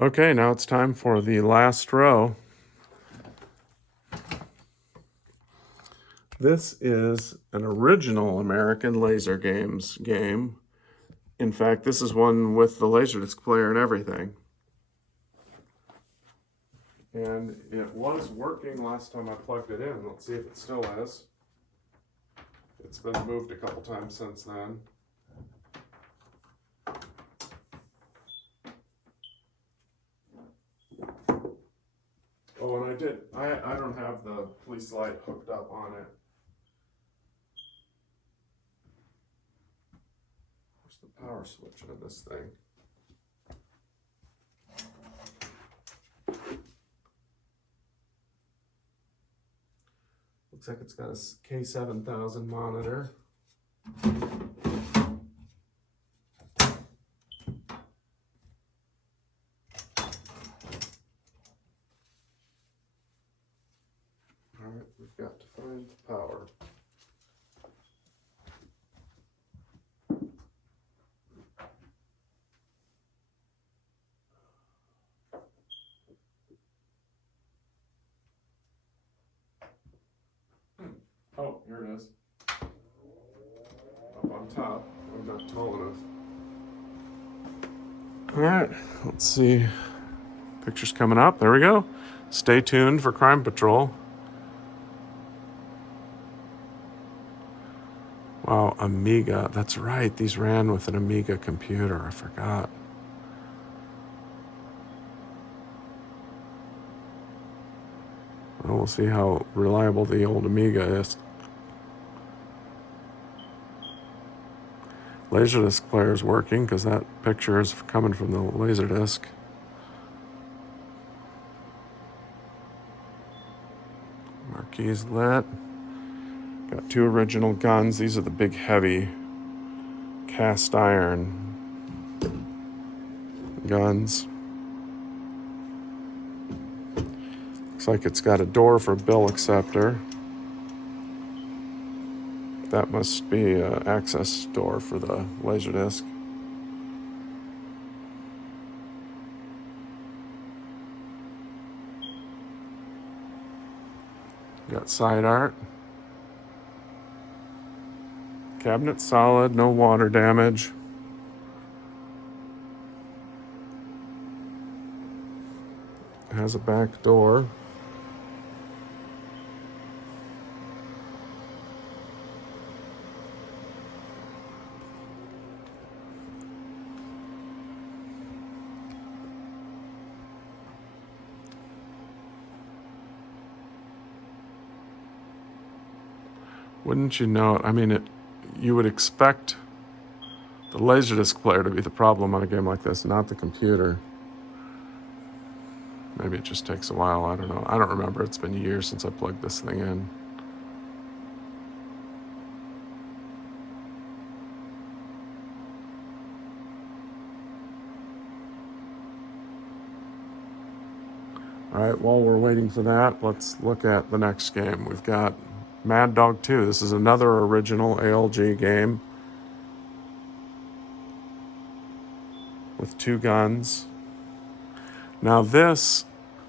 Okay, now it's time for the last row. This is an original American Laser Games game. In fact, this is one with the Laserdisc player and everything. And it was working last time I plugged it in. Let's see if it still is. It's been moved a couple times since then. Oh, and I don't have the police light hooked up on it. Where's the power switch on this thing? Looks like it's got a K7000 monitor. Alright, we've got to find the power. Oh, here it is. Up on top. I'm not tall enough. Alright, let's see. Pictures coming up. There we go. Stay tuned for Crime Patrol. Wow, Amiga. That's right. These ran with an Amiga computer. I forgot. Well, we'll see how reliable the old Amiga is. Laserdisc player is working because that picture is coming from the Laserdisc. Marquee's lit. Got two original guns. These are the big, heavy cast iron guns. Looks like it's got a door for bill acceptor. That must be an access door for the Laserdisc. Got side art. Cabinet solid, no water damage. It has a back door. Wouldn't you know it? I mean, you would expect the Laserdisc player to be the problem on a game like this, not the computer. Maybe it just takes a while. I don't know. I don't remember. It's been years since I plugged this thing in. All right, while we're waiting for that, let's look at the next game. We've got Mad Dog 2. This is another original ALG game with two guns. Now this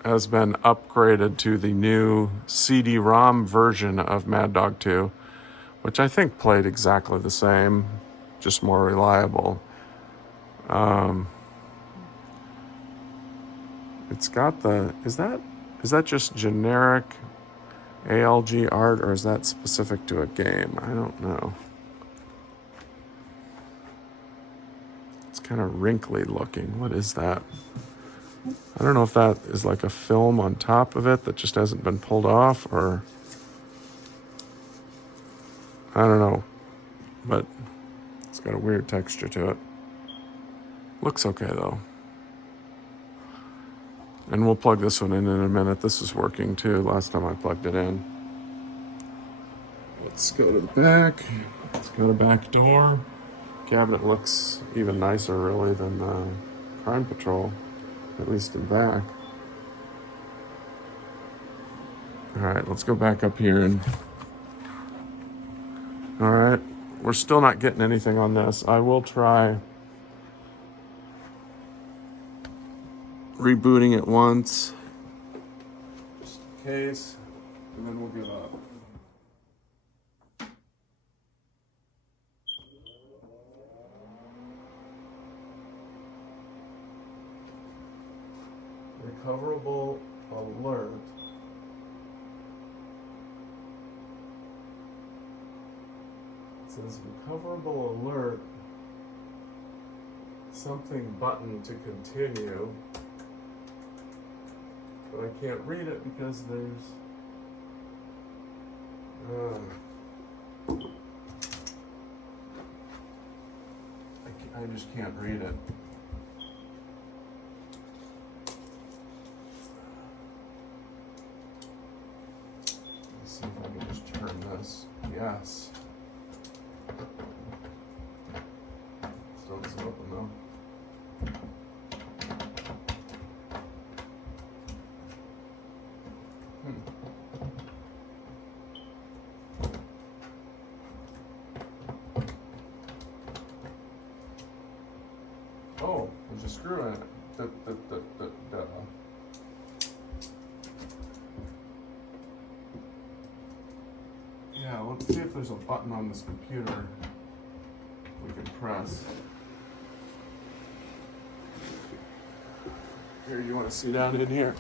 has been upgraded to the new CD-ROM version of Mad Dog 2, which I think played exactly the same, just more reliable. It's got the, is that just generic ALG art, or is that specific to a game? I don't know. It's kind of wrinkly looking. What is that? I don't know if that is like a film on top of it that just hasn't been pulled off, or I don't know, but it's got a weird texture to it. Looks okay though. And we'll plug this one in a minute. This is working too. Last time I plugged it in. Let's go to the back. It's got a back door. Cabinet looks even nicer really than Crime Patrol, at least in back. All right, let's go back up here and. All right, we're still not getting anything on this. I will try. rebooting it once, just in case, and then we'll give up. Recoverable alert. It says recoverable alert, something button to continue, but I can't read it because there's I just can't read it. Let's see if I can just turn this. Yes. Still doesn't open though. Oh, there's a screw in it. Yeah, let's see if there's a button on this computer we can press. Here, you want to see down in here?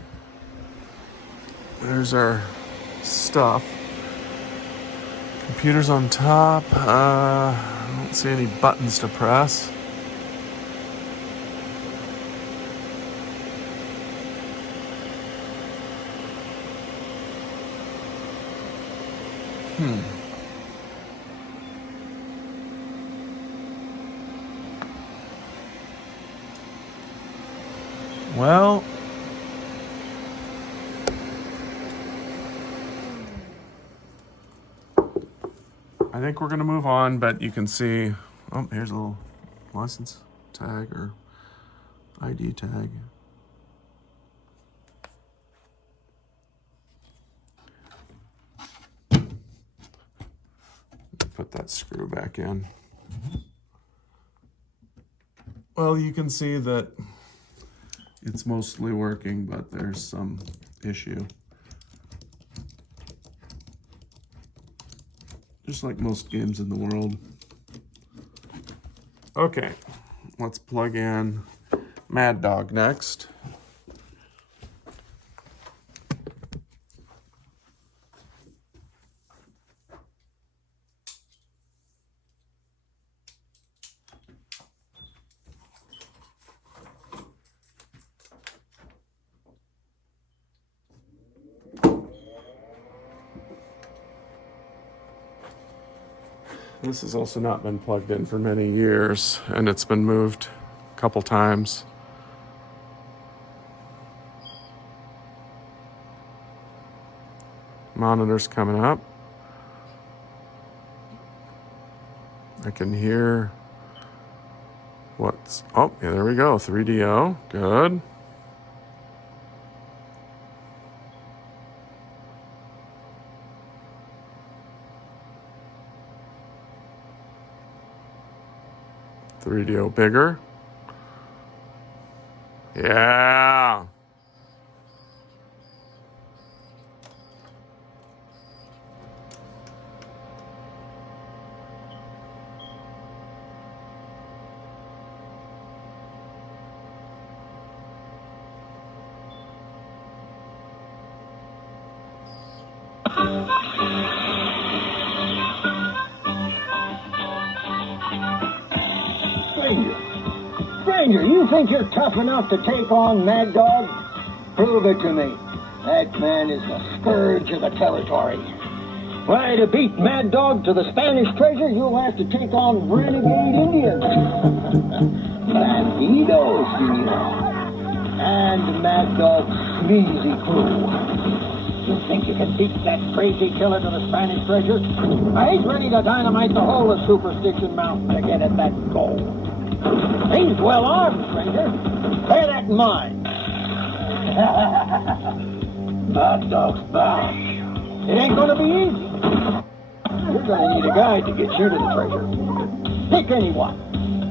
There's our stuff. Computer's on top. I don't see any buttons to press. Well, I think we're going to move on, but you can see, oh, here's a little license tag or ID tag. Put that screw back in. Well, you can see that it's mostly working, but there's some issue. Just like most games in the world. Okay, let's plug in Mad Dog next. This has also not been plugged in for many years, and it's been moved a couple times. Monitor's coming up. I can hear what's, oh, yeah, there we go, 3DO, good. .3DO bigger. Yeah. Stranger, you think you're tough enough to take on Mad Dog? Prove it to me. That man is the scourge of the territory. Why, to beat Mad Dog to the Spanish treasure, you'll have to take on renegade Indians. Bandidos, senor. And Mad Dog's sleazy crew. You think you can beat that crazy killer to the Spanish treasure? I ain't ready to dynamite the whole of Superstition Mountain to get at that gold. He's well armed, stranger. Bear that in mind. Mad Dog's back. It ain't gonna be easy. You're gonna need a guide to get you to the treasure. Pick anyone.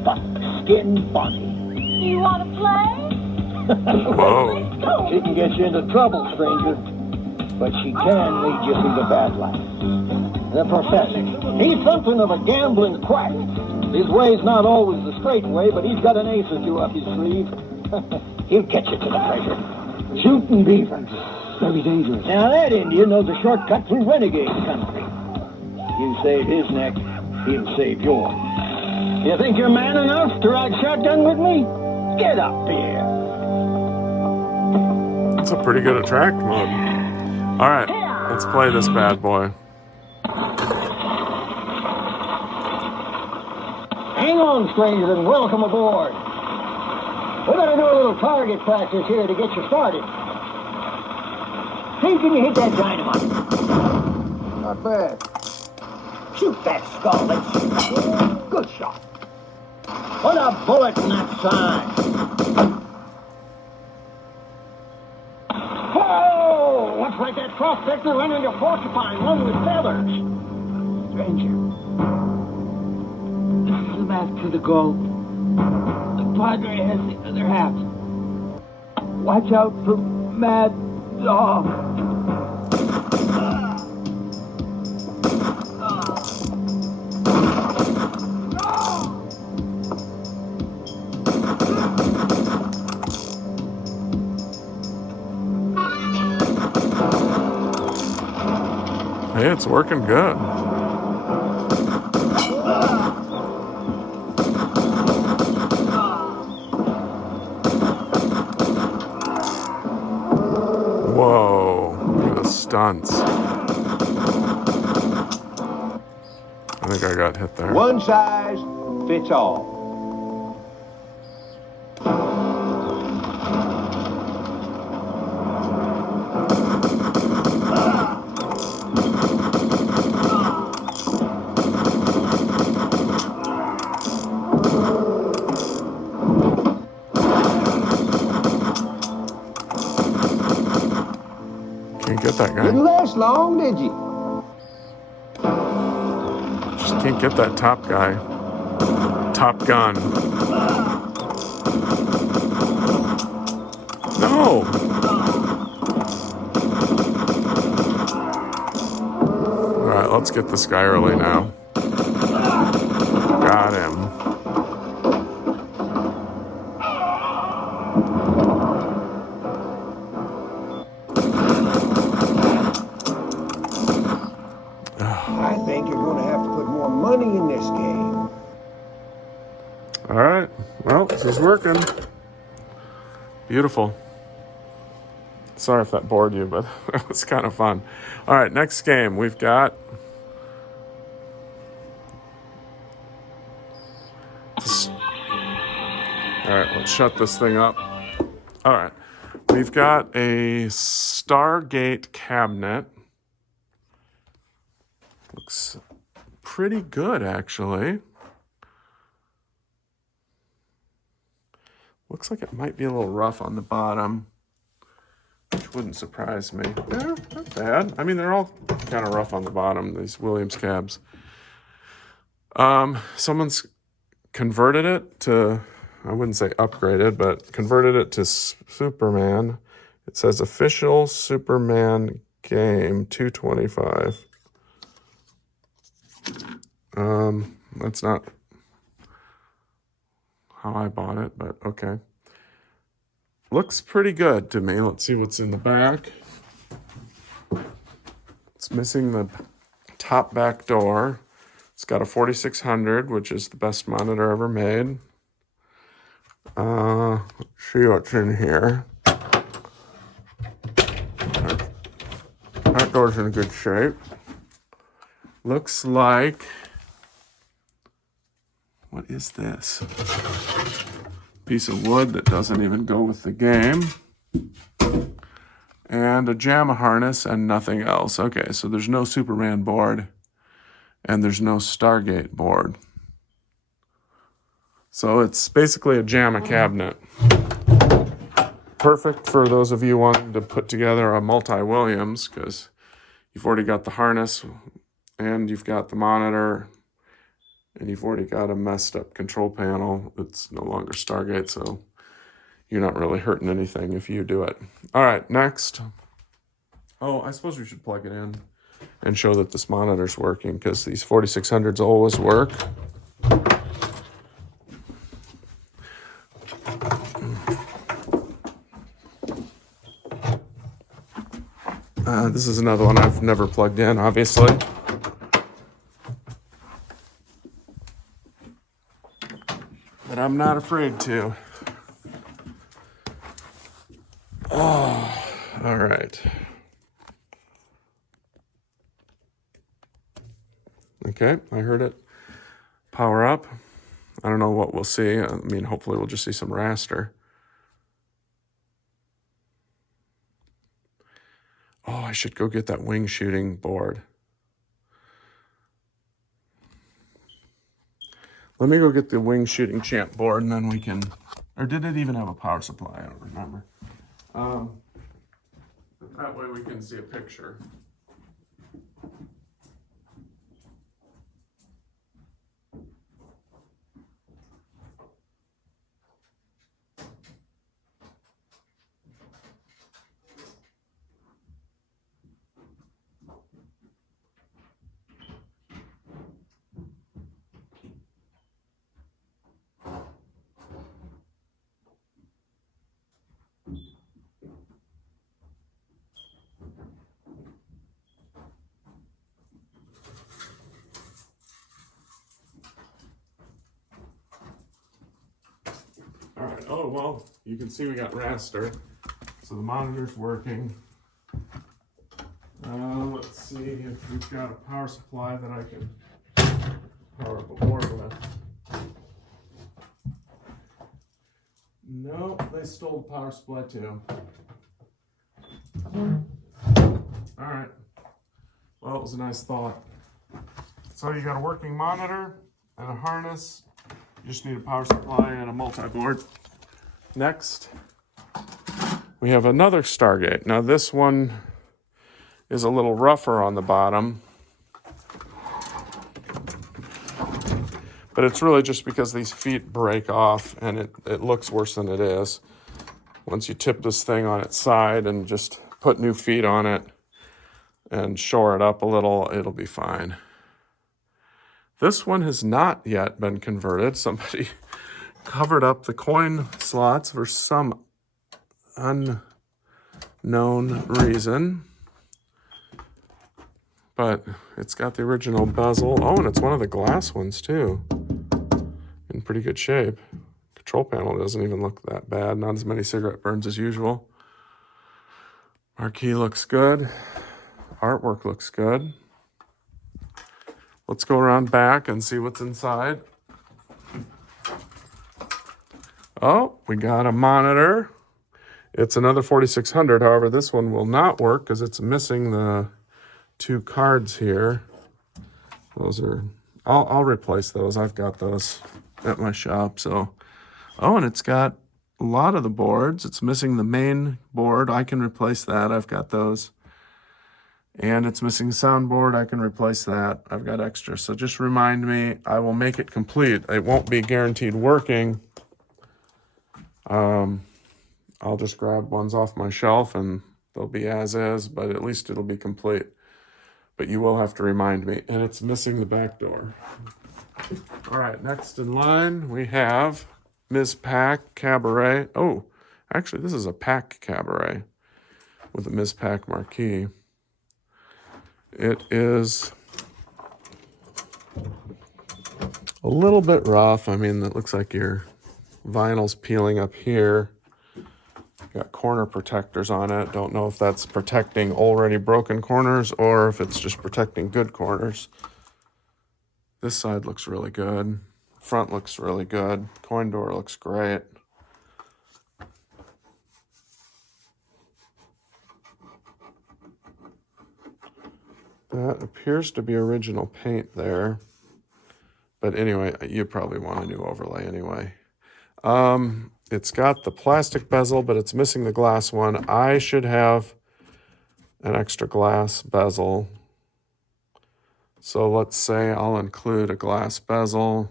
Buckskin Bunny. You want to play? Whoa. She can get you into trouble, stranger, but she can lead you through the bad life. The professor, he's something of a gambling quack. His way's not always the straight way, but he's got an ace or two up his sleeve. He'll get you to the treasure. Shooting beavers. Very dangerous. Now that Indian knows a shortcut through renegade country. You save his neck, he'll save yours. You think you're man enough to ride shotgun with me? Get up here. That's a pretty good attract mode. All right, let's play this bad boy. Hang on, stranger, and welcome aboard. We're going to do a little target practice here to get you started. Hey, can you hit that dynamite? Not bad. Shoot that skull. That's good shot. Put a bullet in that side. Whoa! Looks like that prospector ran into a porcupine, one with feathers. Stranger, this is the map to the gold. The Padre has the other half. Watch out for Mad Dog. Hey, it's working good. Whoa, look at the stunts. I think I got hit there. One size fits all. Can't get that guy. Didn't last long, did you? Just can't get that top guy. Top Gun. No! Alright, let's get this guy early now. Got him. I think you're going to have to put more money in this game. Alright, well, this is working. Beautiful. Sorry if that bored you, but it was kind of fun. Alright, next game. We've got... Alright, let's shut this thing up. Alright, we've got a Stargate cabinet. Looks pretty good, actually. Looks like it might be a little rough on the bottom, which wouldn't surprise me. Yeah, not bad. I mean, they're all kind of rough on the bottom, these Williams cabs. Someone's converted it to, I wouldn't say upgraded, but converted it to Superman. It says official Superman game 225. That's not how I bought it, but okay. Looks pretty good to me. Let's see what's in the back. It's missing the top back door. It's got a 4600, which is the best monitor ever made. Let's see what's in here. That door's in good shape. Looks like... What is this? Piece of wood that doesn't even go with the game. And a JAMA harness and nothing else. Okay, so there's no Superman board. And there's no Stargate board. So it's basically a JAMA cabinet. Perfect for those of you wanting to put together a multi-Williams, because you've already got the harness, and you've got the monitor, and you've already got a messed up control panel. It's no longer Stargate, so you're not really hurting anything if you do it. All right, next. Oh, I suppose we should plug it in and show that this monitor's working, because these 4600s always work. This is another one I've never plugged in, obviously. But I'm not afraid to. Oh, all right. Okay, I heard it. Power up. I don't know what we'll see. I mean, hopefully we'll just see some raster. Oh, I should go get that wing shooting board. Let me go get the wing shooting champ board, and then we can, or did it even have a power supply? I don't remember. But that way we can see a picture. All right, oh, well, you can see we got raster. So the monitor's working. Let's see if we've got a power supply that I can power up a board with. No, they stole the power supply too. All right. Well, it was a nice thought. So you got a working monitor and a harness. You just need a power supply and a multi-board. Next, we have another Stargate. Now this one is a little rougher on the bottom, but it's really just because these feet break off and it looks worse than it is. Once you tip this thing on its side and just put new feet on it and shore it up a little, it'll be fine. This one has not yet been converted. Somebody covered up the coin slots for some unknown reason. But it's got the original bezel. Oh, and it's one of the glass ones too. In pretty good shape. Control panel doesn't even look that bad. Not as many cigarette burns as usual. Marquee looks good. Artwork looks good. Let's go around back and see what's inside. Oh, we got a monitor. It's another 4600. However, this one will not work because it's missing the two cards here. Those are, I'll replace those. I've got those at my shop. So, oh, and it's got a lot of the boards. It's missing the main board. I can replace that. I've got those. And it's missing soundboard. I can replace that. I've got extra. So just remind me, I will make it complete. It won't be guaranteed working. I'll just grab ones off my shelf and they'll be as is, but at least it'll be complete. But you will have to remind me. And it's missing the back door. All right, next in line, we have Ms. Pack Cabaret. Oh, actually, this is a Pack Cabaret with a Ms. Pack marquee. It is a little bit rough. I mean, it looks like your vinyl's peeling up here. Got corner protectors on it. Don't know if that's protecting already broken corners or if it's just protecting good corners. This side looks really good. Front looks really good. Coin door looks great. That appears to be original paint there. But anyway, you probably want a new overlay anyway. It's got the plastic bezel, but it's missing the glass one. I should have an extra glass bezel. So let's say I'll include a glass bezel.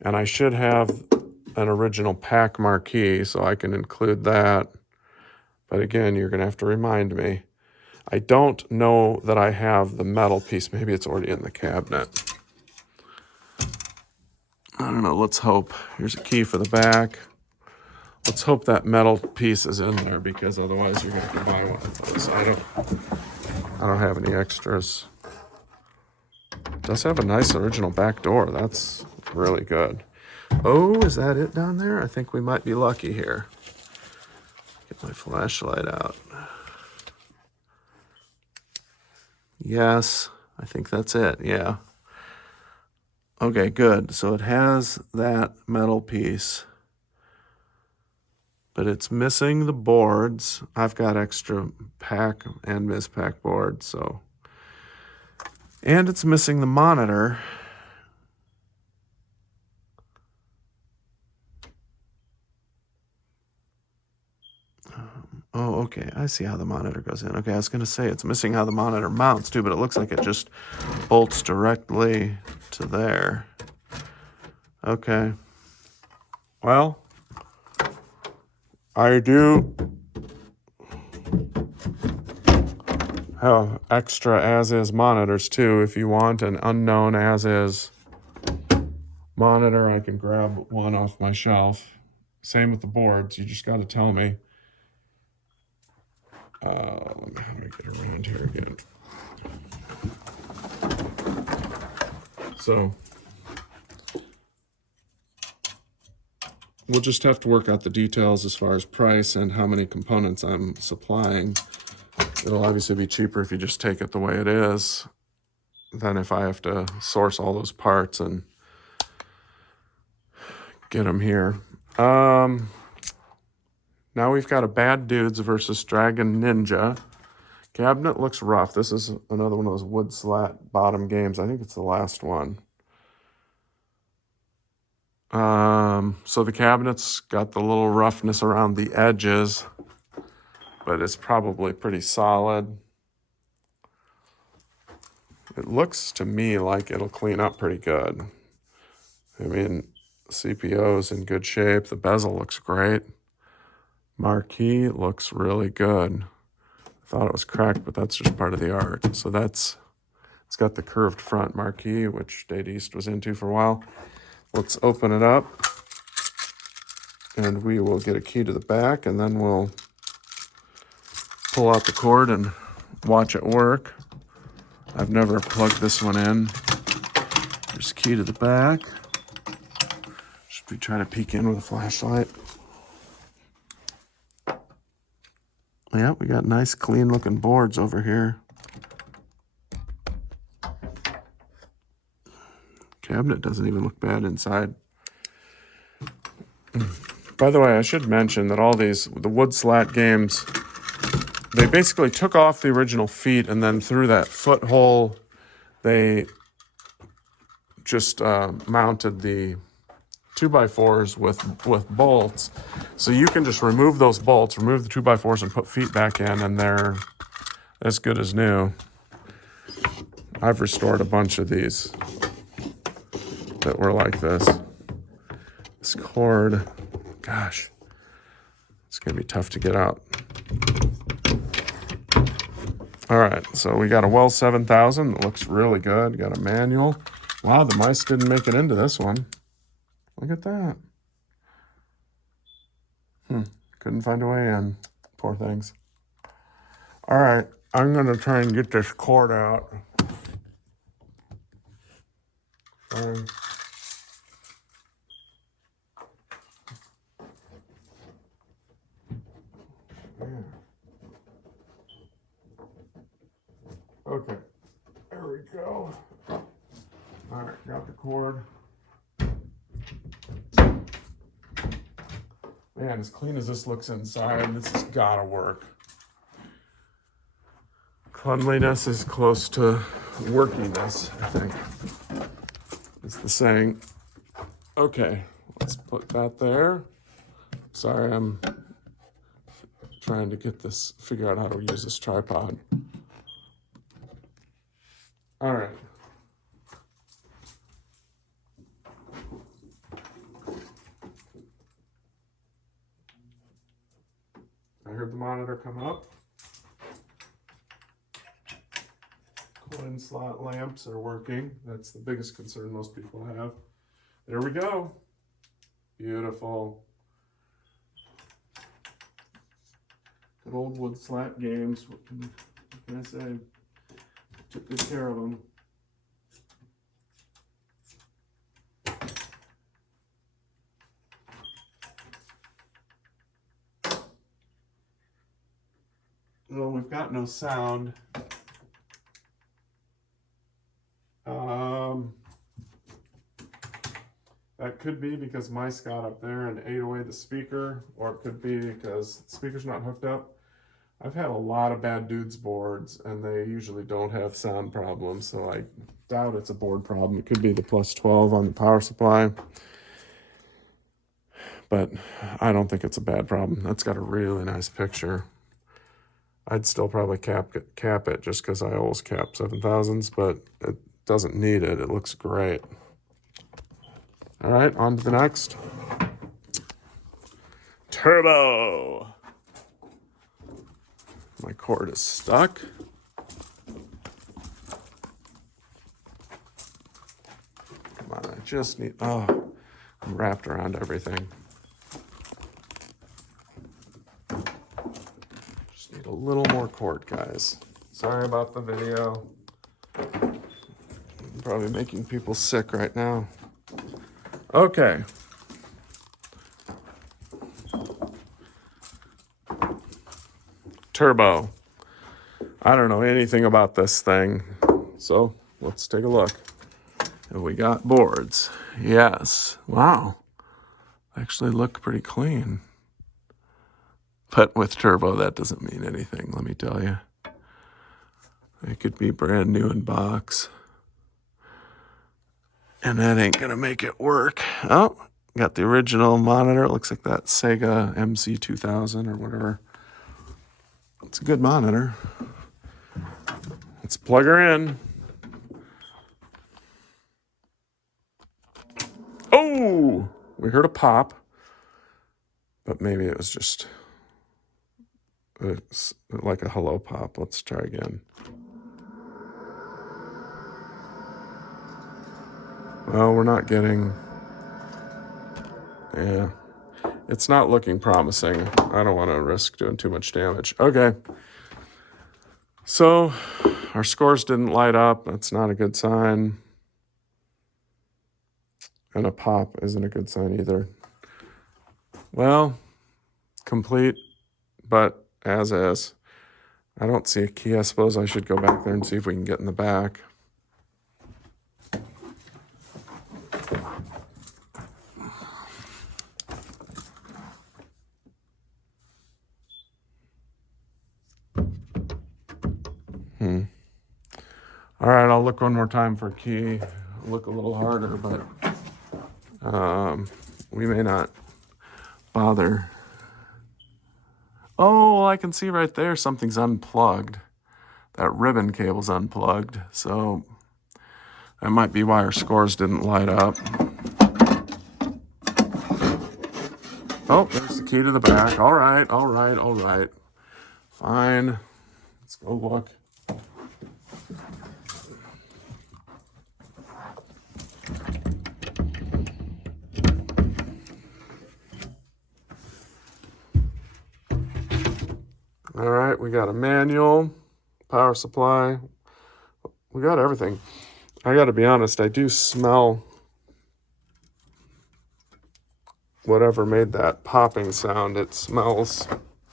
And I should have an original pack marquee, so I can include that. But again, you're going to have to remind me. I don't know that I have the metal piece. Maybe it's already in the cabinet. I don't know. Let's hope. Here's a key for the back. Let's hope that metal piece is in there, because otherwise you're going to have to buy one of those. I don't have any extras. It does have a nice original back door. That's really good. Oh, is that it down there? I think we might be lucky here. Get my flashlight out. Yes, I think that's it. Yeah. Okay, good. So it has that metal piece, but it's missing the boards. I've got extra pack and mispack boards, so. And it's missing the monitor. Oh, okay. I see how the monitor goes in. Okay, I was going to say it's missing how the monitor mounts too, but it looks like it just bolts directly to there. Okay. Well, I do have extra as-is monitors too. If you want an unknown as-is monitor, I can grab one off my shelf. Same with the boards. You just got to tell me. How do I get around here again? So we'll just have to work out the details as far as price and how many components I'm supplying. It'll obviously be cheaper if you just take it the way it is than if I have to source all those parts and get them here. Now we've got a Bad Dudes versus Dragon Ninja. Cabinet looks rough. This is another one of those wood slat bottom games. I think it's the last one. So the cabinet's got the little roughness around the edges, but it's probably pretty solid. It looks to me like it'll clean up pretty good. I mean, CPO's in good shape. The bezel looks great. Marquee looks really good. I thought it was cracked, but that's just part of the art. So it's got the curved front marquee, which Date East was into for a while. Let's open it up, and we will get a key to the back, and then we'll pull out the cord and watch it work. I've never plugged this one in. There's a key to the back. Should we try to peek in with a flashlight? Yeah, we got nice, clean-looking boards over here. Cabinet doesn't even look bad inside. By the way, I should mention that the wood slat games, they basically took off the original feet, and then through that foot hole, they just mounted the 2x4s with bolts. So you can just remove those bolts, remove the 2x4s, and put feet back in, and they're as good as new. I've restored a bunch of these that were like this. This cord, gosh, it's gonna be tough to get out. All right, so we got a Wells 7000 that looks really good. Got a manual. Wow, the mice didn't make it into this one. Look at that. Couldn't find a way in. Poor things. All right, I'm gonna try and get this cord out. Okay, there we go. All right, got the cord. Man, as clean as this looks inside, this has gotta work. Cleanliness is close to workiness, I think. It's the saying. Okay, let's put that there. Sorry, I'm trying to figure out how to use this tripod. All right. heard the monitor come up. Coin slot lamps are working. That's the biggest concern most people have. There we go. Beautiful. Good old wood slat games. What can I say? Took good care of them. Well, we've got no sound. That could be because mice got up there and ate away the speaker, or it could be because the speaker's not hooked up. I've had a lot of Bad Dudes boards, and they usually don't have sound problems, so I doubt it's a board problem. It could be the plus 12 on the power supply, but I don't think it's a bad problem. That's got a really nice picture. I'd still probably cap it just because I always cap 7000s, but it doesn't need it. It looks great. All right, on to the next. Turbo. My cord is stuck. Come on, I just need, I'm wrapped around everything. Just need a little more cord, guys. Sorry about the video. I'm probably making people sick right now. Okay. Turbo. I don't know anything about this thing, so let's take a look. And we got boards. Yes. Wow. Actually look pretty clean. But with turbo, that doesn't mean anything, let me tell you. It could be brand new in box. And that ain't gonna make it work. Oh, got the original monitor. It looks like that Sega MC2000 or whatever. It's a good monitor. Let's plug her in. Oh, we heard a pop, but maybe it was just like a hello pop. Let's try again. Well, we're not getting, yeah, it's not looking promising. I don't want to risk doing too much damage. Okay. So our scores didn't light up. That's not a good sign. And a pop isn't a good sign either. Well, complete, but as is. I don't see a key. I suppose I should go back there and see if we can get in the back. All right, I'll look one more time for a key. Look a little harder, but we may not bother. Oh, I can see right there something's unplugged. That ribbon cable's unplugged, so that might be why our scores didn't light up. Oh, there's the key to the back. All right, all right, all right. Fine. Let's go look. All right, we got a manual, power supply. We got everything. I got to be honest, I do smell whatever made that popping sound. It smells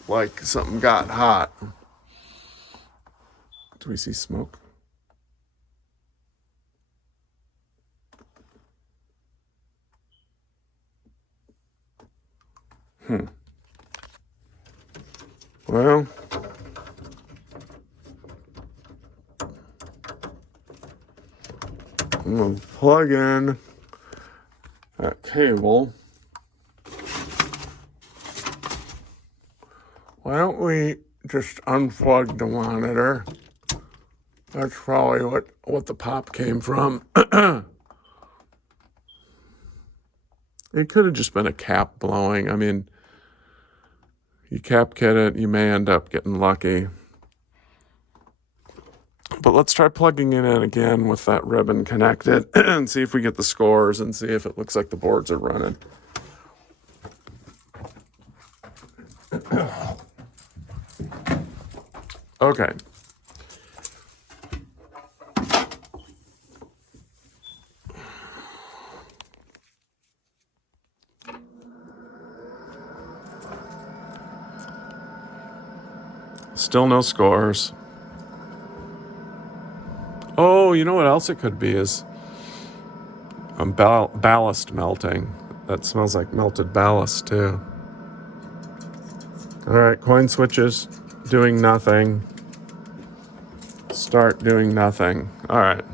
like something got hot. Do we see smoke? Well, I'm going to plug in that cable. Why don't we just unplug the monitor? That's probably what the pop came from. It could have just been a cap blowing. I mean, You cap kit it, you may end up getting lucky. But let's try plugging it in again with that ribbon connected and see if we get the scores and see if it looks like the boards are running. Okay. Still no scores. Oh, you know what else it could be is ballast melting. That smells like melted ballast too. All right, coin switches doing nothing. Start doing nothing. All right.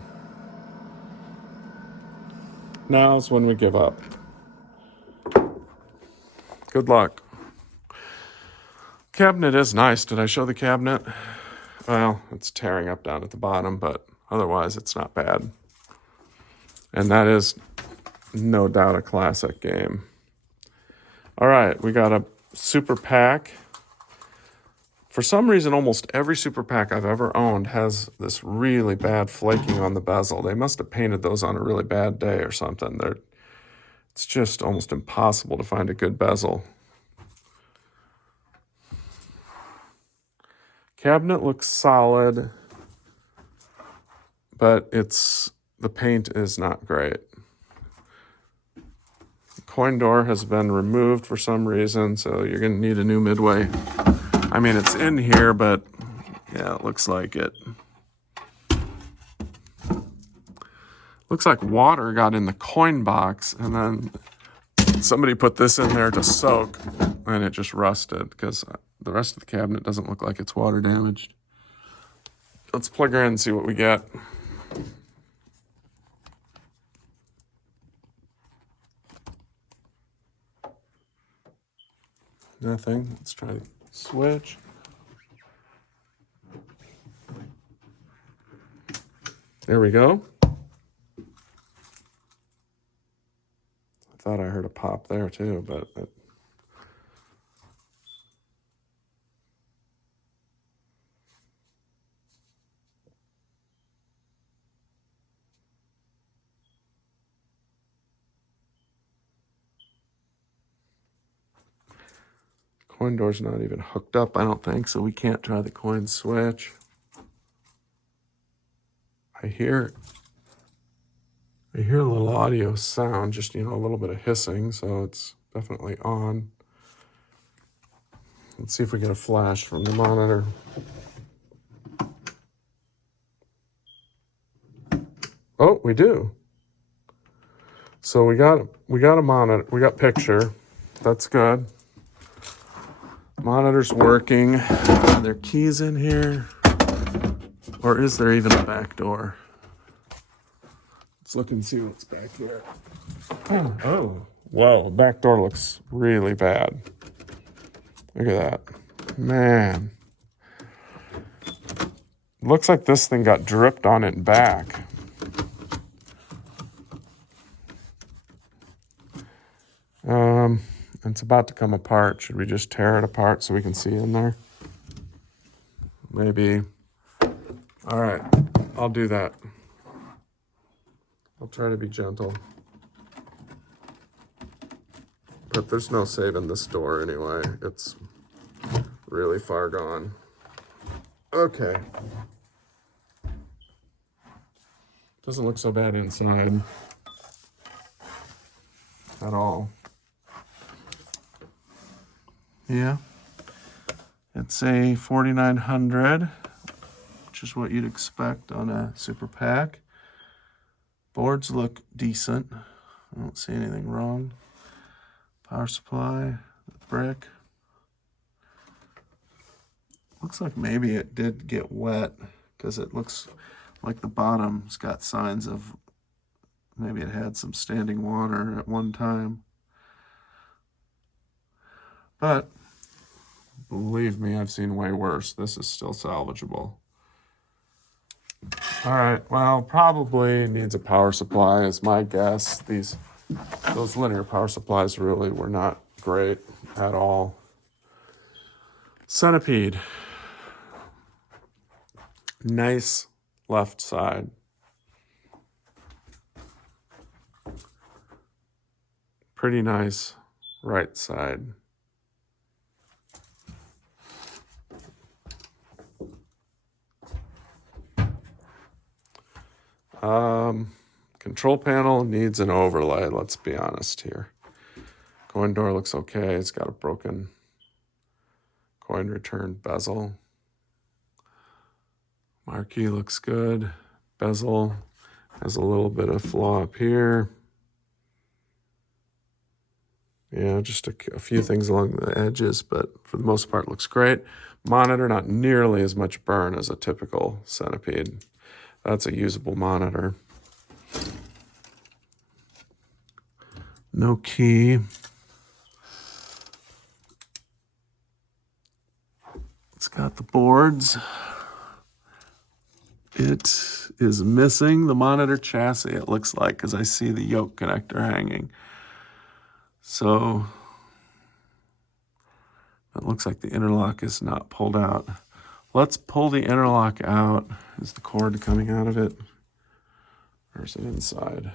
Now's when we give up. Good luck. Cabinet is nice. Did I show the cabinet? Well, it's tearing up down at the bottom, but otherwise it's not bad. And that is no doubt a classic game. All right, we got a super pack. For some reason, almost every super pack I've ever owned has this really bad flaking on the bezel. They must have painted those on a really bad day or something. It's just almost impossible to find a good bezel. Cabinet looks solid, but the paint is not great. The coin door has been removed for some reason, so you're going to need a new midway. I mean, it's in here, but yeah, it looks like it. Looks like water got in the coin box, and then somebody put this in there to soak, and it just rusted because the rest of the cabinet doesn't look like it's water damaged. Let's plug her in and see what we get. Nothing. Let's try to switch. There we go. I thought I heard a pop there too, but coin door's not even hooked up, I don't think, so we can't try the coin switch. I hear a little audio sound, just, a little bit of hissing, so it's definitely on. Let's see if we get a flash from the monitor. Oh, we do. So we got a monitor, we got picture. That's good. Monitor's working. Are there keys in here? Or is there even a back door? Let's look and see what's back there. Oh, whoa, back door looks really bad. Look at that. Man. Looks like this thing got dripped on it back. It's about to come apart. Should we just tear it apart so we can see in there? Maybe. All right, I'll do that. I'll try to be gentle. But there's no saving this door anyway. It's really far gone. Okay. Doesn't look so bad inside at all. Yeah. It's a 4900, which is what you'd expect on a super pack. Boards look decent. I don't see anything wrong. Power supply, brick. Looks like maybe it did get wet because it looks like the bottom's got signs of maybe it had some standing water at one time. But believe me, I've seen way worse. This is still salvageable. All right, well, probably needs a power supply is my guess. Those linear power supplies really were not great at all. Centipede. Nice left side. Pretty nice right side. Control panel needs an overlay, let's be honest here. Coin door looks okay. It's got a broken coin return bezel. Marquee looks good. Bezel has a little bit of flaw up here. Yeah, just a few things along the edges, but for the most part looks great. Monitor, not nearly as much burn as a typical Centipede. That's a usable monitor. No key. It's got the boards. It is missing the monitor chassis, it looks like, because I see the yoke connector hanging. So it looks like the interlock is not pulled out. Let's pull the interlock out. Is the cord coming out of it? Or is it inside?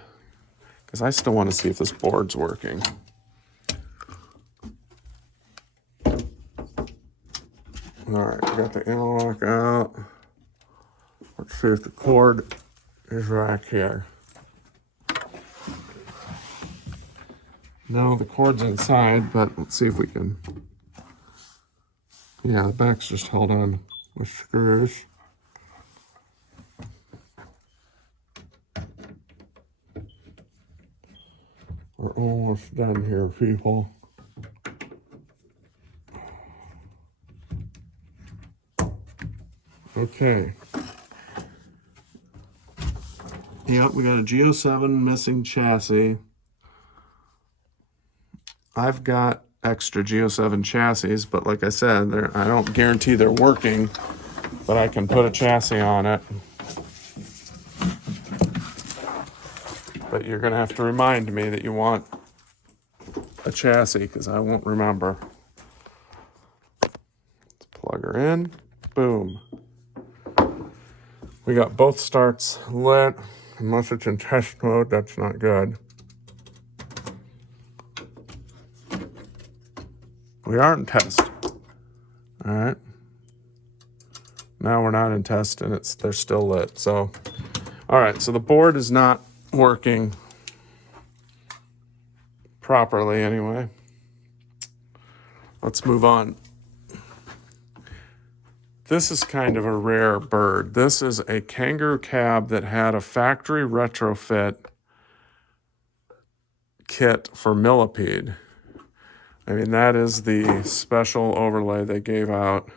Because I still want to see if this board's working. All right, we got the interlock out. Let's see if the cord is right here. No, the cord's inside, but let's see if we can. Yeah, the back's just held on with screws. We're almost done here, people. Okay. Yep, we got a Geo7 missing chassis. I've got extra Geo7 chassis, but like I said, I don't guarantee they're working, but I can put a chassis on it. But you're gonna have to remind me that you want a chassis, because I won't remember. Let's plug her in. Boom. We got both starts lit. Unless it's in test mode, that's not good. We are in test. All right. Now we're not in test and they're still lit. So, all right. So the board is not working properly anyway. Let's move on. This is kind of a rare bird. This is a Kangaroo cab that had a factory retrofit kit for Millipede. I mean, that is the special overlay they gave out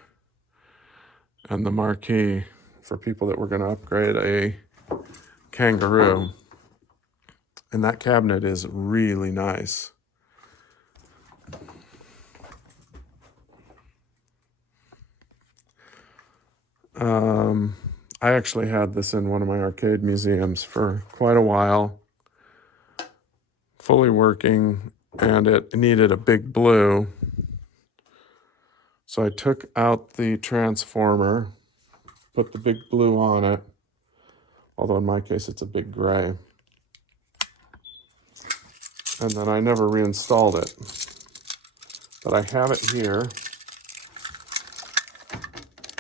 and the marquee for people that were going to upgrade a Kangaroo. And that cabinet is really nice. I actually had this in one of my arcade museums for quite a while. Fully working, and it needed a big blue. So I took out the transformer, put the big blue on it, although in my case it's a big gray. And then I never reinstalled it. But I have it here.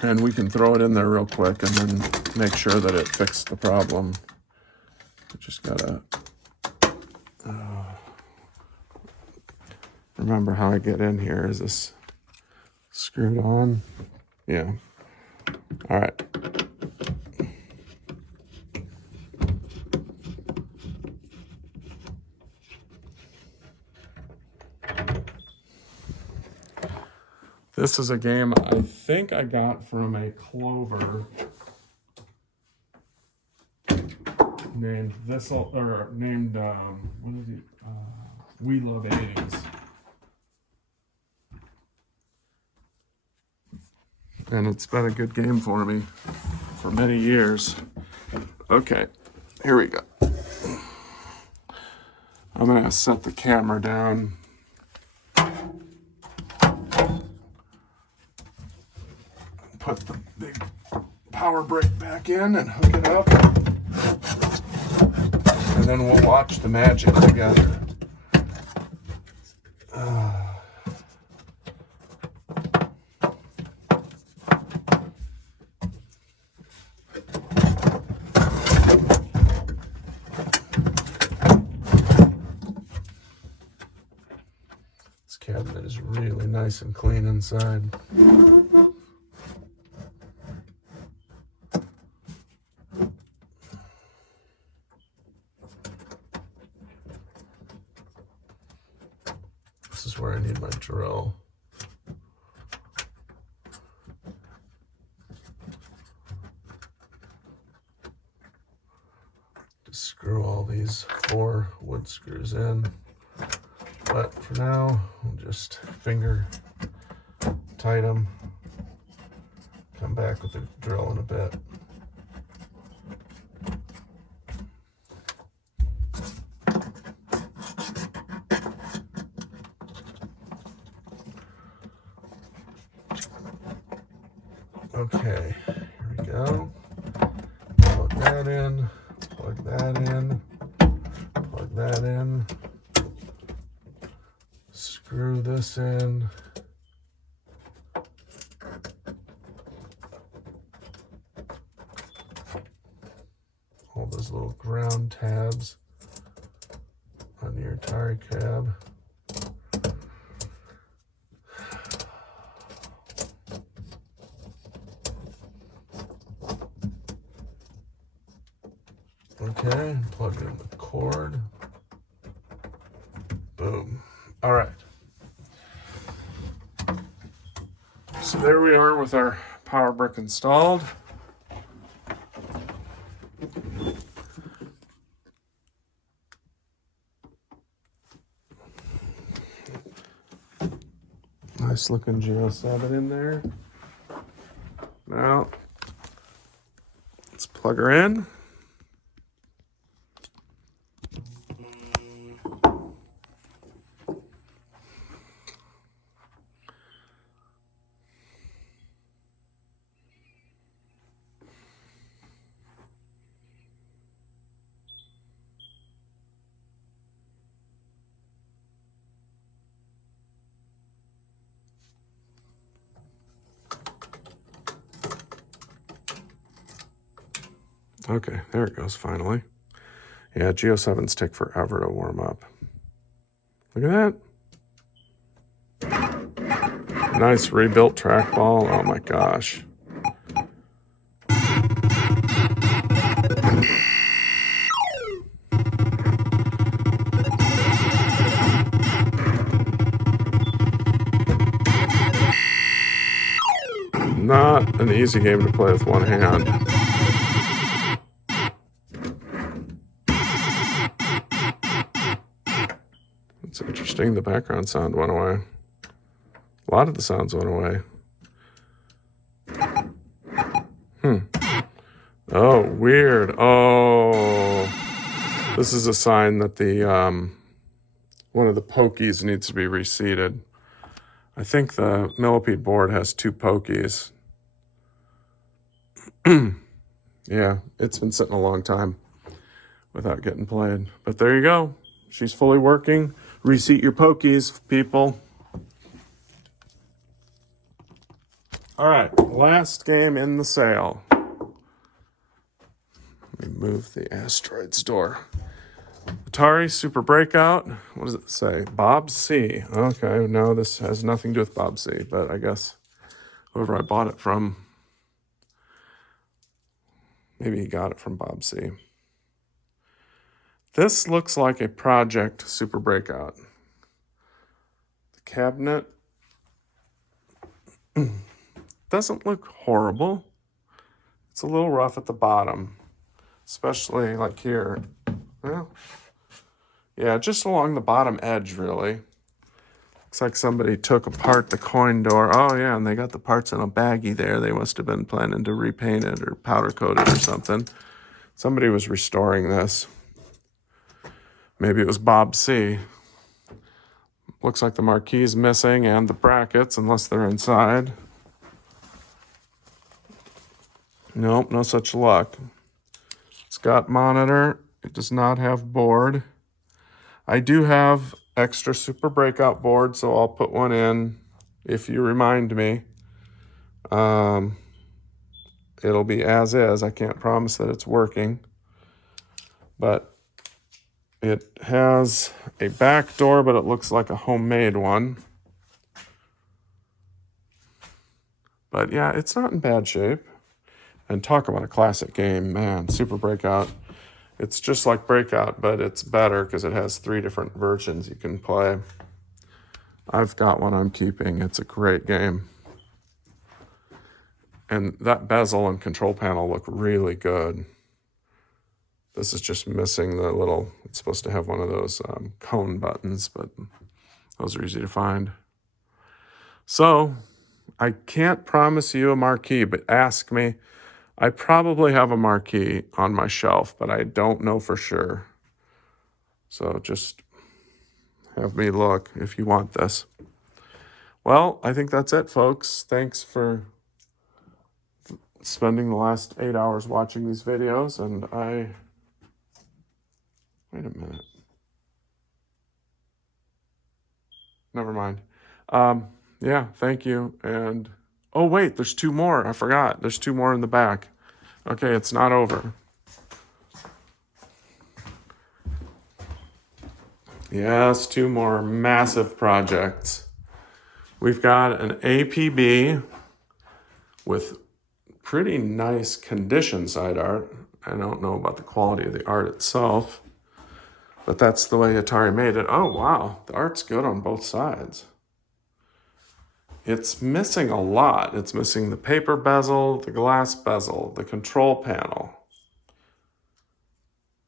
And we can throw it in there real quick and then make sure that it fixed the problem. I just gotta remember how I get in here. Is this screwed on? Yeah. All right. This is a game I think I got from a Clover named Thistle, or named, what is it? We Love 80s. And it's been a good game for me for many years. Okay, here we go. I'm gonna set the camera down. put the big power brick back in and hook it up. And then we'll watch the magic together. This cabinet is really nice and clean inside. This is where I need my drill. Just screw all these 4 wood screws in. But for now, we'll just finger tight them. Come back with the drill in a bit. Okay, here we go. Plug that in, plug that in, plug that in. Screw this in. All those little ground tabs on your Atari cab. Okay, plug in the cord. Boom. All right. So there we are with our power brick installed. Nice looking Geo7 in there. Now, let's plug her in. Okay, there it goes finally. Yeah, Geo7s take forever to warm up. Look at that. Nice rebuilt trackball. Oh my gosh. Not an easy game to play with one hand. It's interesting, the background sound went away. A lot of the sounds went away. Oh, weird. Oh, this is a sign that the one of the pokies needs to be reseated. I think the Millipede board has 2 pokies. Yeah, it's been sitting a long time without getting played. But there you go. She's fully working. Reseat your pokies, people. All right, last game in the sale. Let me move the asteroids door. Atari Super Breakout. What does it say? Bob C. Okay, no, this has nothing to do with Bob C, but I guess whoever I bought it from, maybe he got it from Bob C. This looks like a Project Super Breakout. The cabinet doesn't look horrible. It's a little rough at the bottom, especially like here. Well, yeah, just along the bottom edge, really. Looks like somebody took apart the coin door. Oh, yeah, and they got the parts in a baggie there. They must have been planning to repaint it or powder coat it or something. Somebody was restoring this. Maybe it was Bob C. Looks like the marquee's missing and the brackets, unless they're inside. Nope, no such luck. It's got monitor. It does not have board. I do have extra super breakout board, so I'll put one in if you remind me. It'll be as is. I can't promise that it's working. But it has a back door, but it looks like a homemade one. But yeah, it's not in bad shape. And talk about a classic game, man. Super Breakout. It's just like Breakout, but it's better because it has 3 different versions you can play. I've got one I'm keeping. It's a great game. And that bezel and control panel look really good. This is just missing the little, it's supposed to have one of those cone buttons, but those are easy to find. So I can't promise you a marquee, but ask me. I probably have a marquee on my shelf, but I don't know for sure. So just have me look if you want this. Well, I think that's it, folks. Thanks for spending the last 8 hours watching these videos, and wait a minute. Never mind. Yeah, thank you. And, oh wait, there's 2 more. I forgot. There's 2 more in the back. Okay, it's not over. Yes, 2 more massive projects. We've got an APB with pretty nice condition side art. I don't know about the quality of the art itself, but that's the way Atari made it. Oh, wow. The art's good on both sides. It's missing a lot. It's missing the paper bezel, the glass bezel, the control panel.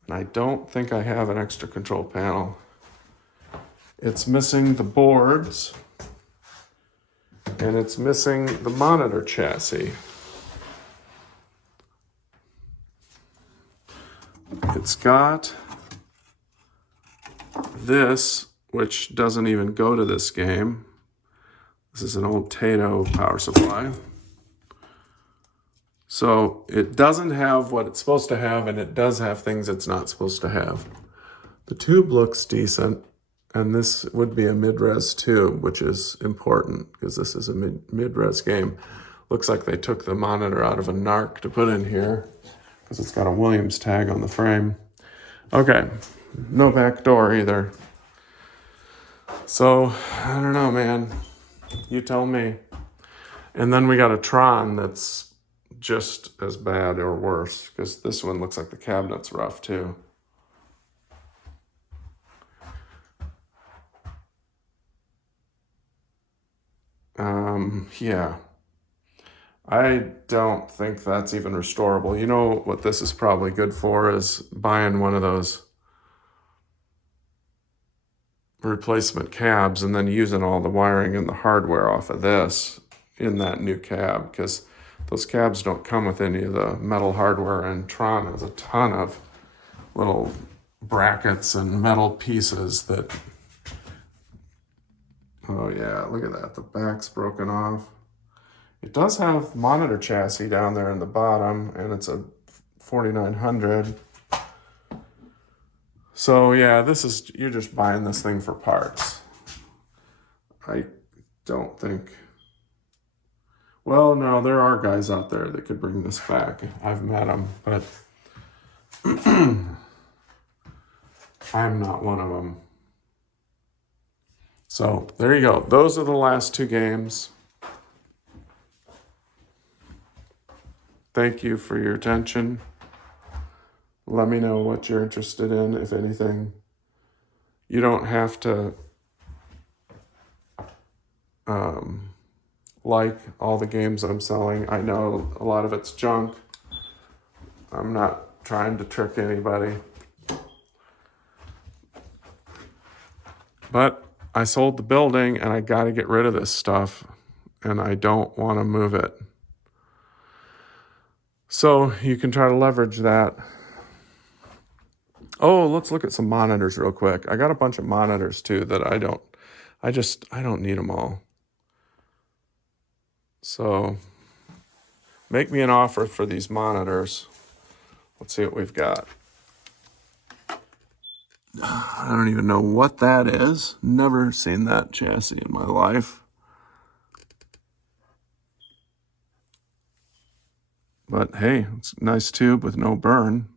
And I don't think I have an extra control panel. It's missing the boards. And it's missing the monitor chassis. It's got this, which doesn't even go to this game. This is an old Tato power supply. So it doesn't have what it's supposed to have, and it does have things it's not supposed to have. The tube looks decent, and this would be a mid-res tube, which is important because this is a mid-res game. Looks like they took the monitor out of a NARC to put in here because it's got a Williams tag on the frame. Okay, no back door either. So, I don't know, man. You tell me. And then we got a Tron that's just as bad or worse because this one looks like the cabinet's rough too. Yeah. I don't think that's even restorable. You know what this is probably good for is buying one of those replacement cabs and then using all the wiring and the hardware off of this in that new cab, because those cabs don't come with any of the metal hardware, and Tron has a ton of little brackets and metal pieces that, oh yeah, look at that, the back's broken off. It does have monitor chassis down there in the bottom, and it's a 4900. So yeah, this is, you're just buying this thing for parts. I don't think, well, no, there are guys out there that could bring this back. I've met them, but I'm not one of them. So there you go. Those are the last 2 games. Thank you for your attention. Let me know what you're interested in, if anything. You don't have to like all the games I'm selling. I know a lot of it's junk. I'm not trying to trick anybody. But I sold the building and I got to get rid of this stuff, and I don't want to move it. So you can try to leverage that. Oh, let's look at some monitors real quick. I got a bunch of monitors too that I don't need them all. So Make me an offer for these monitors. Let's see what we've got. I don't even know what that is. Never seen that chassis in my life. But hey, it's a nice tube with no burn.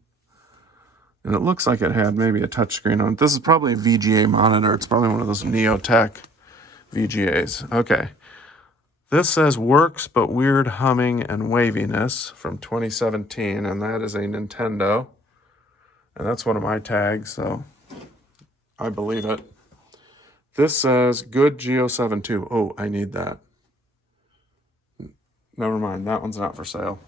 And it looks like it had maybe a touchscreen on it. This is probably a VGA monitor. It's probably one of those Neotech VGAs. Okay. This says works but weird humming and waviness from 2017, and that is a Nintendo. And that's one of my tags, so I believe it. This says good Geo 7 tube. Oh, I need that. Never mind, that one's not for sale.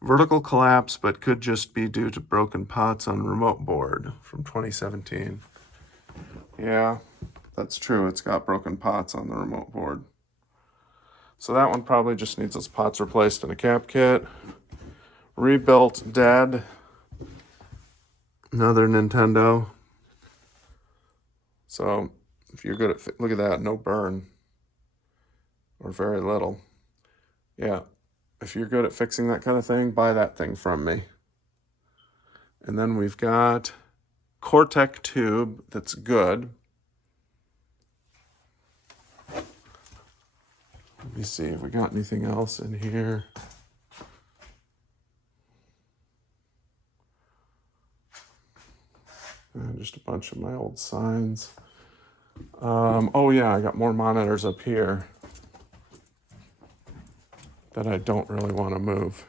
Vertical collapse, but could just be due to broken pots on remote board from 2017. Yeah, that's true. It's got broken pots on the remote board. So that one probably just needs its pots replaced in a cap kit. Rebuilt dead. Another Nintendo. So if you're good at, look at that, no burn. Or very little. Yeah. If you're good at fixing that kind of thing, buy that thing from me. And then we've got Cortec tube that's good. Let me see if we got anything else in here. Just a bunch of my old signs. Oh yeah, I got more monitors up here that I don't really want to move.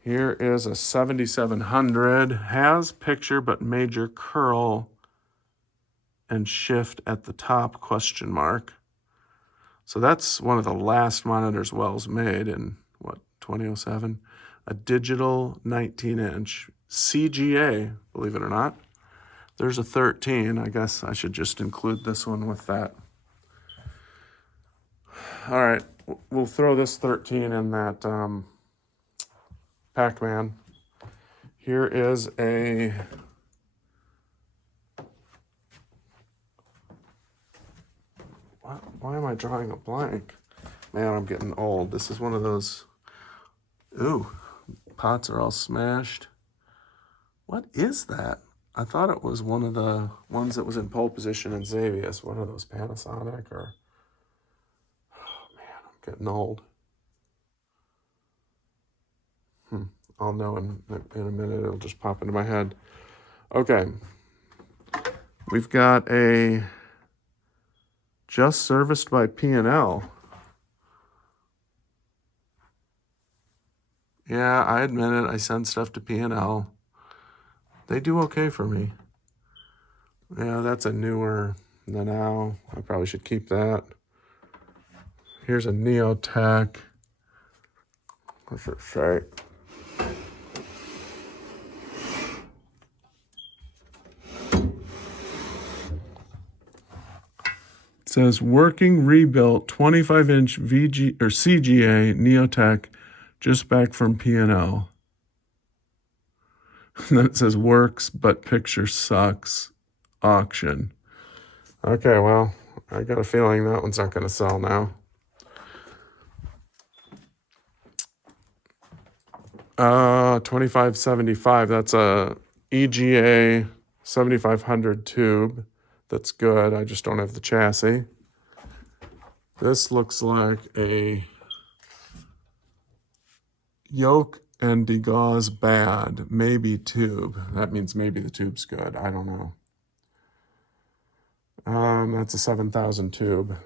Here is a 7700, has picture but major curl and shift at the top, question mark. So that's one of the last monitors Wells made in, what, 2007? A digital 19-inch CGA, believe it or not. There's a 13. I guess I should just include this one with that. All right, we'll throw this 13 in that Pac-Man. Here is a why am I drawing a blank? Man, I'm getting old. This is one of those. Ooh, pots are all smashed. What is that? I thought it was one of the ones that was in pole position in Xavius. One of those Panasonic or. Oh man, I'm getting old. I'll know in a minute. It'll just pop into my head. Okay. We've got a just serviced by P&L. Yeah, I admit it. I send stuff to P&L. They do okay for me. Yeah, that's a newer Nanao. I probably should keep that. Here's a Neotech. What's it say? It says working rebuilt 25-inch VG or CGA Neotech, just back from P&L. And then it says works, but picture sucks. Auction. Okay, well, I got a feeling that one's not going to sell now. 2575. That's a EGA 7500 tube. That's good. I just don't have the chassis. This looks like a yoke and degauss bad, maybe tube. That means maybe the tube's good. I don't know. That's a 7000 tube.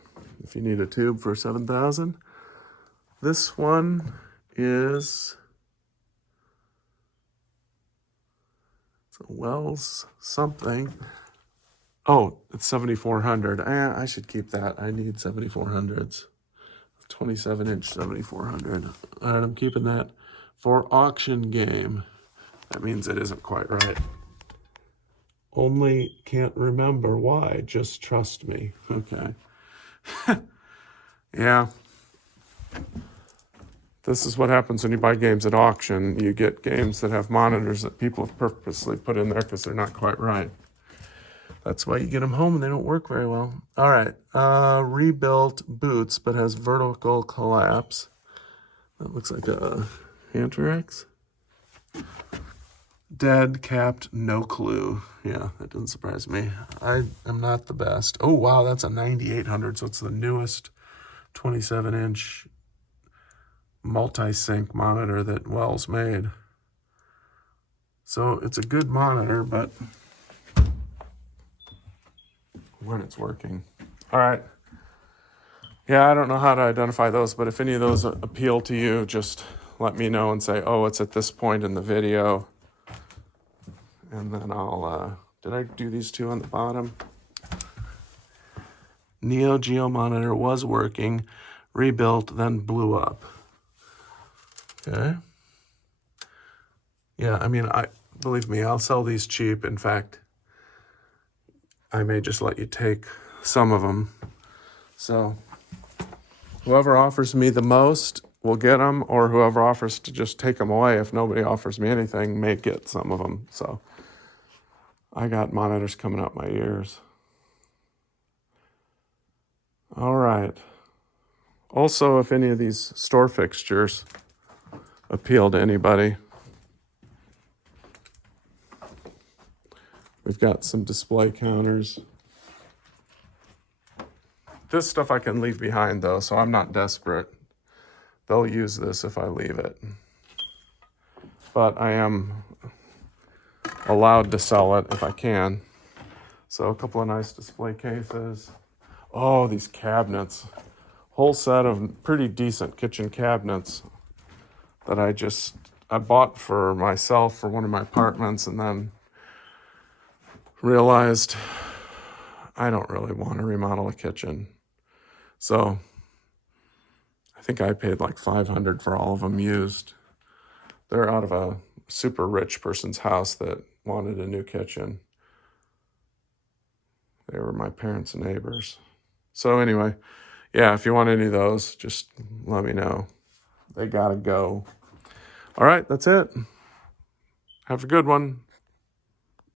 If you need a tube for 7000. This one is it's a Wells something. Oh, it's 7400. I should keep that. I need 7400s. 27-inch 7400. All right, I'm keeping that for auction game. That means it isn't quite right. Only can't remember why. Just trust me. Okay. Yeah. This is what happens when you buy games at auction. You get games that have monitors that people have purposely put in there because they're not quite right. That's why you get them home and they don't work very well. All right, rebuilt boots, but has vertical collapse. That looks like a Hantarex. Dead, capped, no clue. Yeah, that doesn't surprise me. I am not the best. Oh, wow, that's a 9800, so it's the newest 27-inch multi-sync monitor that Wells made. So it's a good monitor, but when it's working. All right. Yeah, I don't know how to identify those, but if any of those appeal to you, just let me know and say, oh, it's at this point in the video. And then I'll, did I do these two on the bottom? Neo Geo monitor was working, rebuilt, then blew up. Okay. Yeah, I mean, believe me, I'll sell these cheap. In fact, I may just let you take some of them. So whoever offers me the most will get them, or whoever offers to just take them away, if nobody offers me anything, may get some of them. So I got monitors coming out my ears. All right. Also, if any of these store fixtures appeal to anybody, we've got some display counters. This stuff I can leave behind though, so I'm not desperate. They'll use this if I leave it. But I am allowed to sell it if I can. So a couple of nice display cases. Oh, these cabinets. Whole set of pretty decent kitchen cabinets that I bought for myself for one of my apartments, and then realized I don't really want to remodel a kitchen. So I think I paid like $500 for all of them used. They're out of a super rich person's house that wanted a new kitchen. They were my parents' neighbors. So anyway, yeah, if you want any of those, just let me know. They gotta go. All right, that's it. Have a good one.